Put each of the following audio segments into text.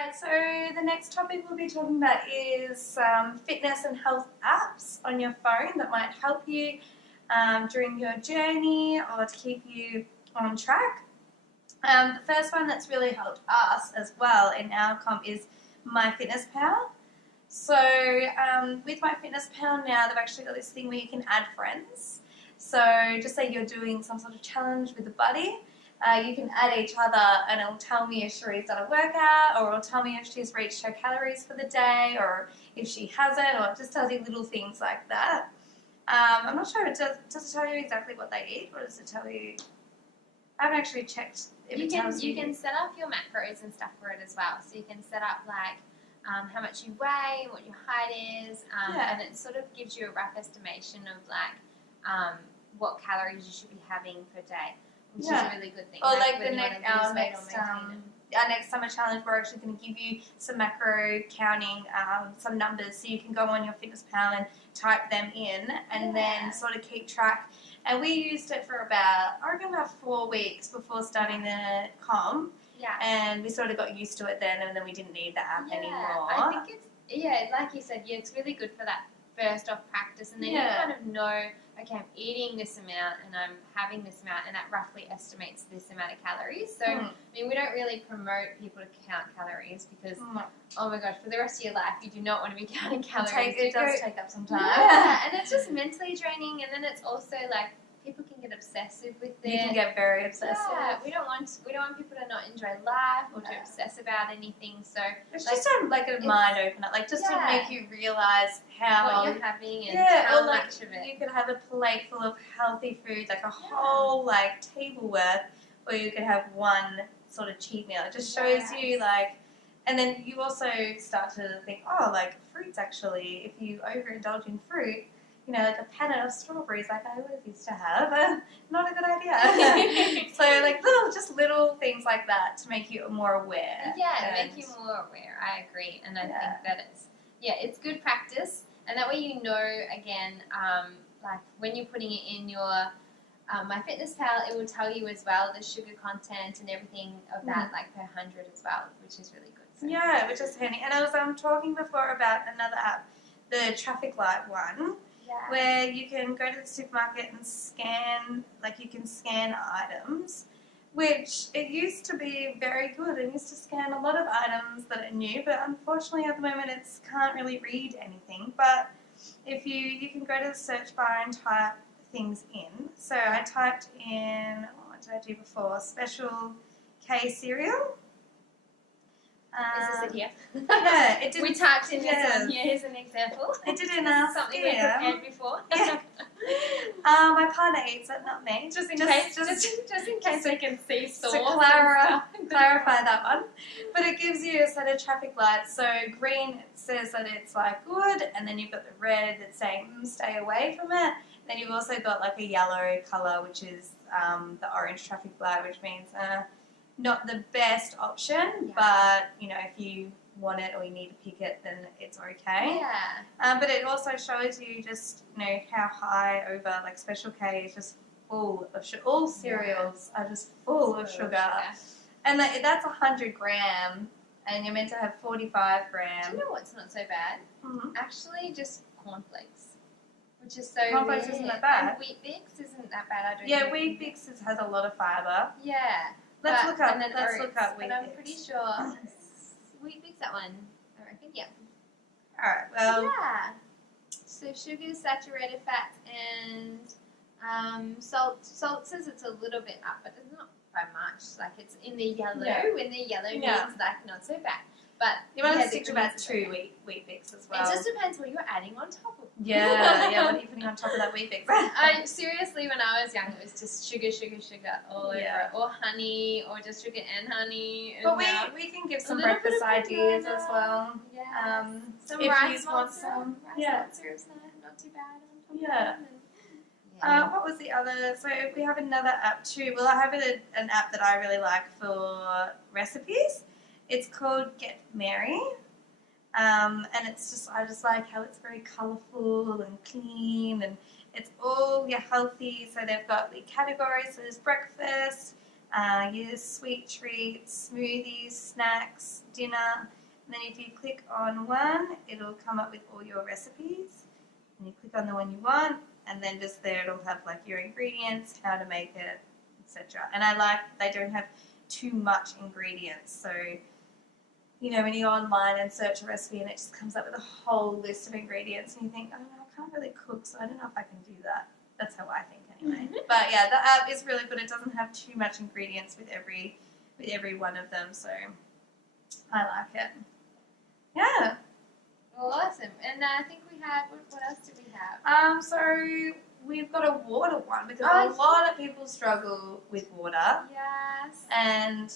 Alright, so the next topic we'll be talking about is fitness and health apps on your phone that might help you during your journey or to keep you on track. The first one that's really helped us as well in our comp is MyFitnessPal. So with MyFitnessPal now, they've actually got this thing where you can add friends. So just say you're doing some sort of challenge with a buddy. You can add each other and it'll tell me if Cherie's done a workout, or it'll tell me if she's reached her calories for the day, or if she hasn't, or it just tells you little things like that. I'm not sure, does it tell you exactly what they eat, or does it tell you? I haven't actually checked if it tells you. You can set up your macros and stuff for it as well. So you can set up like how much you weigh, what your height is, and it sort of gives you a rough estimation of like what calories you should be having per day. Which is a really good thing. Or like our next summer challenge, we're actually going to give you some macro counting, some numbers, so you can go on your FitnessPal and type them in and then sort of keep track. And we used it for about 4 weeks before starting the comp. Yeah. And we sort of got used to it then, and then we didn't need the app anymore. I think it's, like you said, it's really good for that first off practice, and then you kind of know, okay, I'm eating this amount and I'm having this amount, and that roughly estimates this amount of calories. So, I mean, we don't really promote people to count calories because, oh my gosh, for the rest of your life, you do not want to be counting calories. It does take up some time. Yeah, and it's just mentally draining, and then it's also like, people can get obsessive with it. You can get very obsessive. Yeah, we don't want people to not enjoy life or to obsess about anything. So it's just a mind opener, like just to make you realise how what you're having and how much of it. You could have a plate full of healthy food, like a whole like table worth, or you could have one sort of cheat meal. It just shows you like, and then you also start to think, oh, like fruits actually, if you overindulge in fruit. You know, like a packet of strawberries like I always used to have. Not a good idea. So like little things like that to make you more aware. Yeah, to make you more aware. I agree. And I think that it's good practice. And that way you know, again, like when you're putting it in your MyFitnessPal, it will tell you as well the sugar content and everything of that, like per 100 as well, which is really good. So. Yeah, which is handy. And I was talking before about another app, the traffic light one. Where you can go to the supermarket and scan, like you can scan items, which it used to be very good. It used to scan a lot of items that are new, but unfortunately at the moment it can't really read anything. But if you can go to the search bar and type things in. So I typed in, what did I do before? Special K cereal. Is this it here? Yeah, it did. We typed in this one. Here's an example. It didn't ask something we prepared before. Yeah. My partner eats it, not me. Just in case they can see sauce. To clarify that one. But it gives you a set of traffic lights. So green says that it's like good, and then you've got the red that's saying stay away from it. Then you've also got like a yellow colour, which is the orange traffic light, which means not the best option, but you know, if you want it or you need to pick it, then it's okay. Yeah. But it also shows you just, you know, how high over, like Special K is just full of sugar. All cereals are just full of sugar. And that's 100 gram, and you're meant to have 45 grams. Do you know what's not so bad? Actually, just cornflakes. Which is so Cornflakes isn't that bad. And Wheat Bix isn't that bad, I don't think. Wheat Bix has a lot of fibre. Yeah. Let's look up Wheat Bix. I'm pretty sure Wheat Bix, that one, I reckon, yeah. Alright, well. Yeah. So sugar, saturated fats, and salt. Salt says it's a little bit up, but it's not by much. Like it's in the yellow, and the yellow means like not so bad. But you want to stick to about 2 Wheat Bix as well. It just depends what you're adding on top of. Yeah, what are you putting on top of that Wheat Bix? Seriously, when I was young, it was just sugar all over it, or honey, or just sugar and honey. But we can give some breakfast ideas as well. Yeah. Some if rice you want some. Rice syrup's not too bad. What was the other? So we have another app too. Well, I have an app that I really like for recipes. It's called Get Mary, and I just like how it's very colourful and clean, and it's all healthy. So they've got the categories. So there's breakfast, your sweet treats, smoothies, snacks, dinner. And then if you click on one, it'll come up with all your recipes. And you click on the one you want, and then just there it'll have like your ingredients, how to make it, etc. And I like they don't have too much ingredients. So, you know, when you go online and search a recipe and it just comes up with a whole list of ingredients and you think, oh, I can't really cook, so I don't know if I can do that. That's how I think anyway. But yeah, the app is really good. It doesn't have too much ingredients with every one of them, so I like it. Yeah. Awesome. And I think we have, what else do we have? So we've got a water one because Oh, a lot of people struggle with water, Yes. and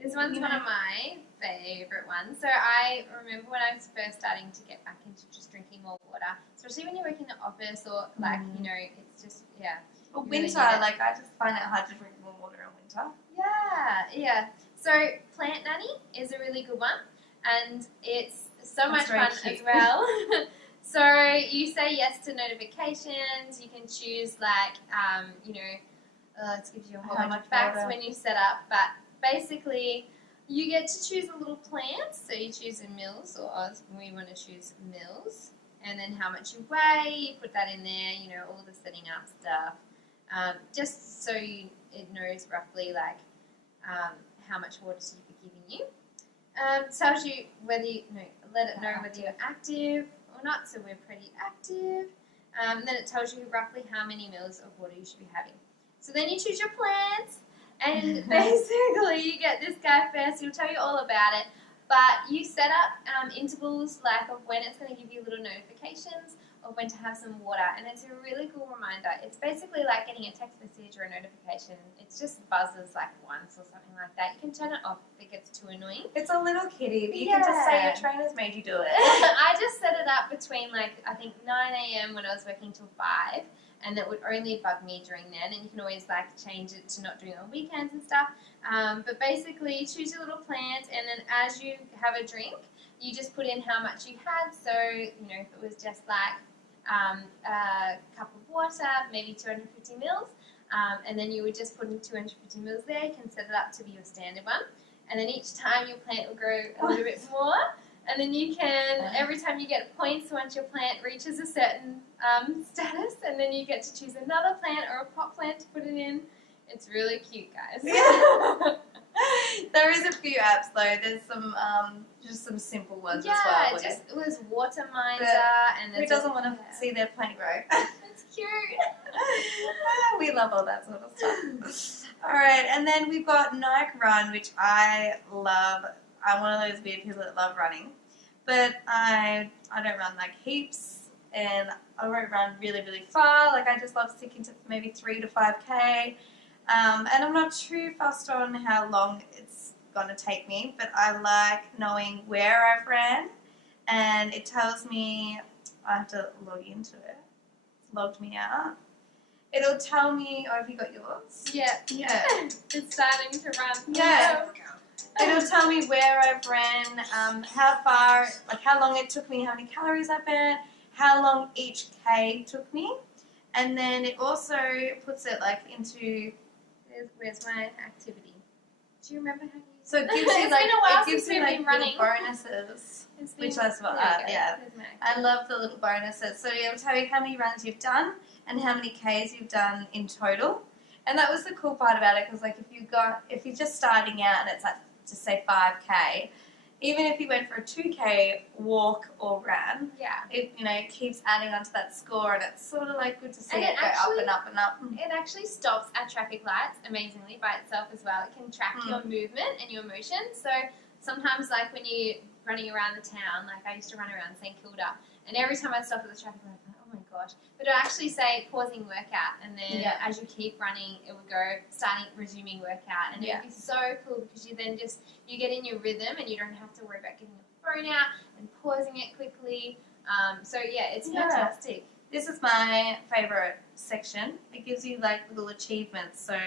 This one's you one know- of my favourite ones. So I remember when I was first starting to get back into just drinking more water, especially when you work in the office or like, you know, it's just, yeah. Well, Really winter, need it. like I just find it hard to drink more water in winter. Yeah. So Plant Nanny is a really good one, and it's so That's much very fun cute. as well. So you say yes to notifications. You can choose like, you know, it gives you a whole How bunch much of facts water? when you set up, but basically you get to choose a little plant. So you choose in mils, or us, we want to choose mils, and then how much you weigh. You put that in there. You know, all the setting up stuff. Just so it knows roughly like how much water to be giving you. Tells you whether you let it know whether you're active or not. So we're pretty active. And then it tells you roughly how many mils of water you should be having. So then you choose your plants, and basically you get this guy first. He'll tell you all about it. But you set up intervals like of when it's going to give you little notifications of when to have some water, and it's a really cool reminder. It's basically like getting a text message or a notification. It just buzzes like once or something like that. You can turn it off if it gets too annoying. It's a little kitty, but you can just say your Yeah. trainer's made you do it. I just set it up between like I think 9 a.m. when I was working till 5, and it would only bug me during then. And you can always like change it to not doing it on weekends and stuff. But basically, choose your little plant, and then as you have a drink, you just put in how much you had. So you know, if it was just like a cup of water, maybe 250 mils, and then you would just put in 250 mils there. You can set it up to be your standard one, and then each time your plant will grow a little bit more. And then you can, every time you get points once your plant reaches a certain status, and then you get to choose another plant or a pot plant to put it in. It's really cute, guys. Yeah. There is a few apps though. There's some just some simple ones as well. Yeah, it was Water Minder, and Who there's doesn't want to see their plant grow? It's cute. We love all that sort of stuff. All right, and then we've got Nike Run, which I love. I'm one of those weird people that love running, but I don't run like heaps, and I won't run really, really far. Like I just love sticking to maybe 3 to 5K, and I'm not too fussed on how long it's gonna take me, but I like knowing where I've ran, and it tells me I have to log into it. It's logged me out. It'll tell me. Oh, have you got yours? Yeah. Yeah. It's starting to run. Yeah. It'll tell me where I've ran, how far, like how long it took me, how many calories I burnt, how long each K took me, and then it also puts it like into. Where's my activity? Do you remember how you? So it gives It's you like been a while it gives since you we've like been little running. bonuses, It's been- which that's what there you go. yeah. There's my I activity. love the little bonuses. So it'll tell you how many runs you've done and how many Ks you've done in total. And that was the cool part about it, because like if you're just starting out and it's like just say 5K, even if you went for a 2K walk or ran, Yeah. it it keeps adding onto that score, and it's sort of like good to see And it it go actually- up and up and up. It actually stops at traffic lights amazingly by itself as well. It can track Mm. your movement and your motion. So sometimes, like when you're running around the town, like I used to run around St Kilda, and every time I'd stop at the traffic light, I'm like, oh my gosh. But it'll actually say pausing workout, and then Yeah. as you keep running, it will go resuming workout, and it Yeah. would be so cool because you then you get in your rhythm, and you don't have to worry about getting your phone out and pausing it quickly. So yeah, it's Yeah. fantastic. This is my favorite section. It gives you like little achievements, so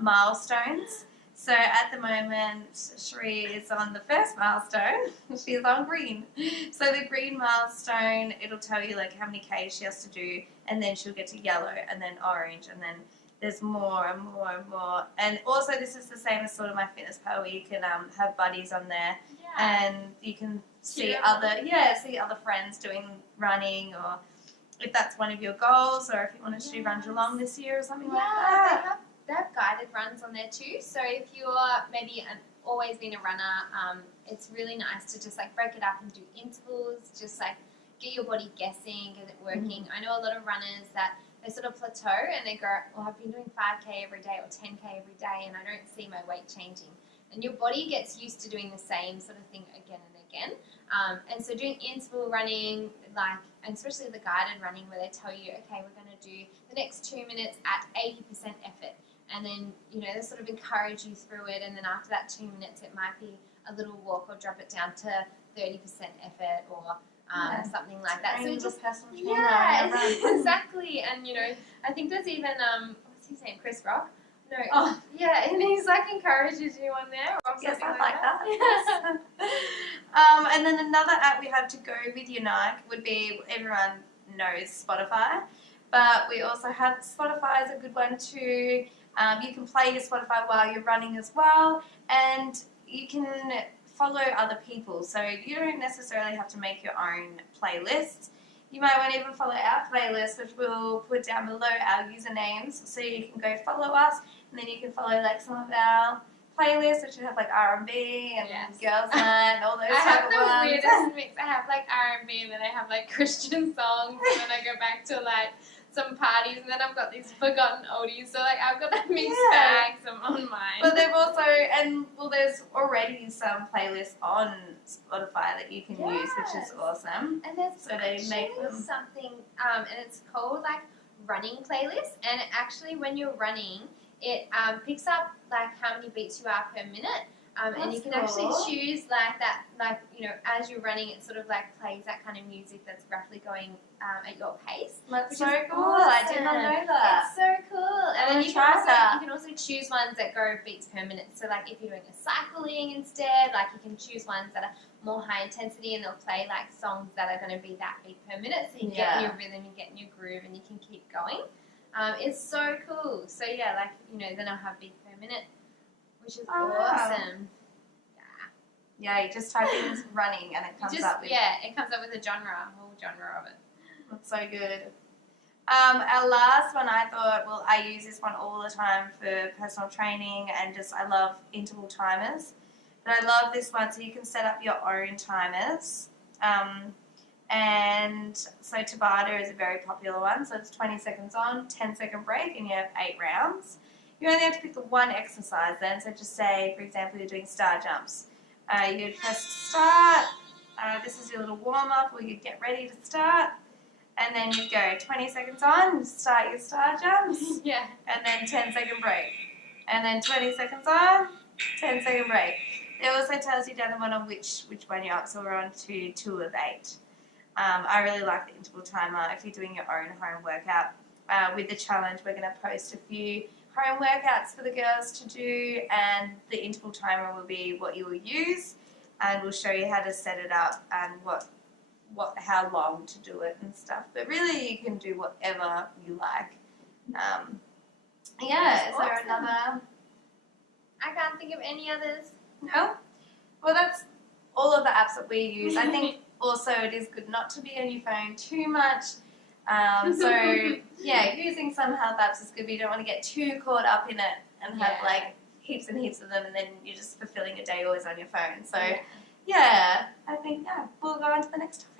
milestones. So at the moment, Sheree is on the first milestone. She's on green. So the green milestone, it'll tell you like how many Ks she has to do, and then she'll get to yellow, and then orange, and then there's more and more and more. And also this is the same as sort of MyFitnessPal, where you can have buddies on there, and you can see other friends doing running, or if that's one of your goals, or if you wanted to do Run Geelong this year or something like that. They have guided runs on there too. So if you're maybe always been a runner, it's really nice to just like break it up and do intervals, just like get your body guessing, get it working. I know a lot of runners that they sort of plateau and they go, well, I've been doing 5K every day or 10K every day and I don't see my weight changing. And your body gets used to doing the same sort of thing again and again. And so doing interval running, and especially the guided running where they tell you, okay, we're going to do the next 2 minutes at 80% effort. And then, they sort of encourage you through it. And then after that 2 minutes, it might be a little walk or drop it down to 30% effort or something like that. So just exactly. And, I think there's even, what's his name, Chris Rock? No. Oh. Yeah, and he's encourages you on there or yes, something I like that. And then another app we have to go with Unike would be, everyone knows Spotify, but we also have Spotify as a good one too. You can play your Spotify while you're running as well, and you can follow other people. So you don't necessarily have to make your own playlists. You might want to even follow our playlist, which we'll put down below our usernames, so you can go follow us, and then you can follow some of our playlists, which have R&B and girls' night and all those type of ones. I have the weirdest mix. I have R&B, and then I have Christian songs, and then I go back to some parties, and then I've got these forgotten oldies. So I've got that mixed bag on mine. But they've also, there's already some playlists on Spotify that you can use, which is awesome. And there's something, and it's called running playlist. And actually, when you're running, it picks up how many beats you are per minute. And you can actually choose as you're running, it sort of plays that kind of music that's roughly going at your pace. That's so cool. Awesome. I did not know that. It's so cool. And then you can also choose ones that go beats per minute. So if you're doing a cycling instead, you can choose ones that are more high intensity, and they'll play songs that are going to be that beat per minute. So you get in your rhythm, you get in your groove, and you can keep going. It's so cool. So then I'll have beat per minute, which is awesome. Yeah, you just type in running and it comes up with... Yeah, it comes up with a whole genre of it. That's so good. Our last one, I thought, I use this one all the time for personal training, and I love interval timers. But I love this one, so you can set up your own timers. And so Tabata is a very popular one, so it's 20 seconds on, 10-second break, and you have 8 rounds. You only have to pick the one exercise then, so just say, for example, you're doing star jumps. You'd press start, this is your little warm-up, or you'd get ready to start, and then you'd go 20 seconds on, start your star jumps, and then 10-second break. And then 20 seconds on, 10-second break. It also tells you down the bottom which one you're up, so we're on to 2 of 8. I really like the interval timer if you're doing your own home workout. With the challenge, we're going to post a few home workouts for the girls to do, and the interval timer will be what you will use, and we'll show you how to set it up and how long to do it and stuff. But really, you can do whatever you like. Is there another? I can't think of any others. No? Well, that's all of the apps that we use. I think also it is good not to be on your phone too much. Using some health apps is good, but you don't want to get too caught up in it and have heaps and heaps of them, and then you're just fulfilling your day always on your phone. So, I think, we'll go on to the next topic.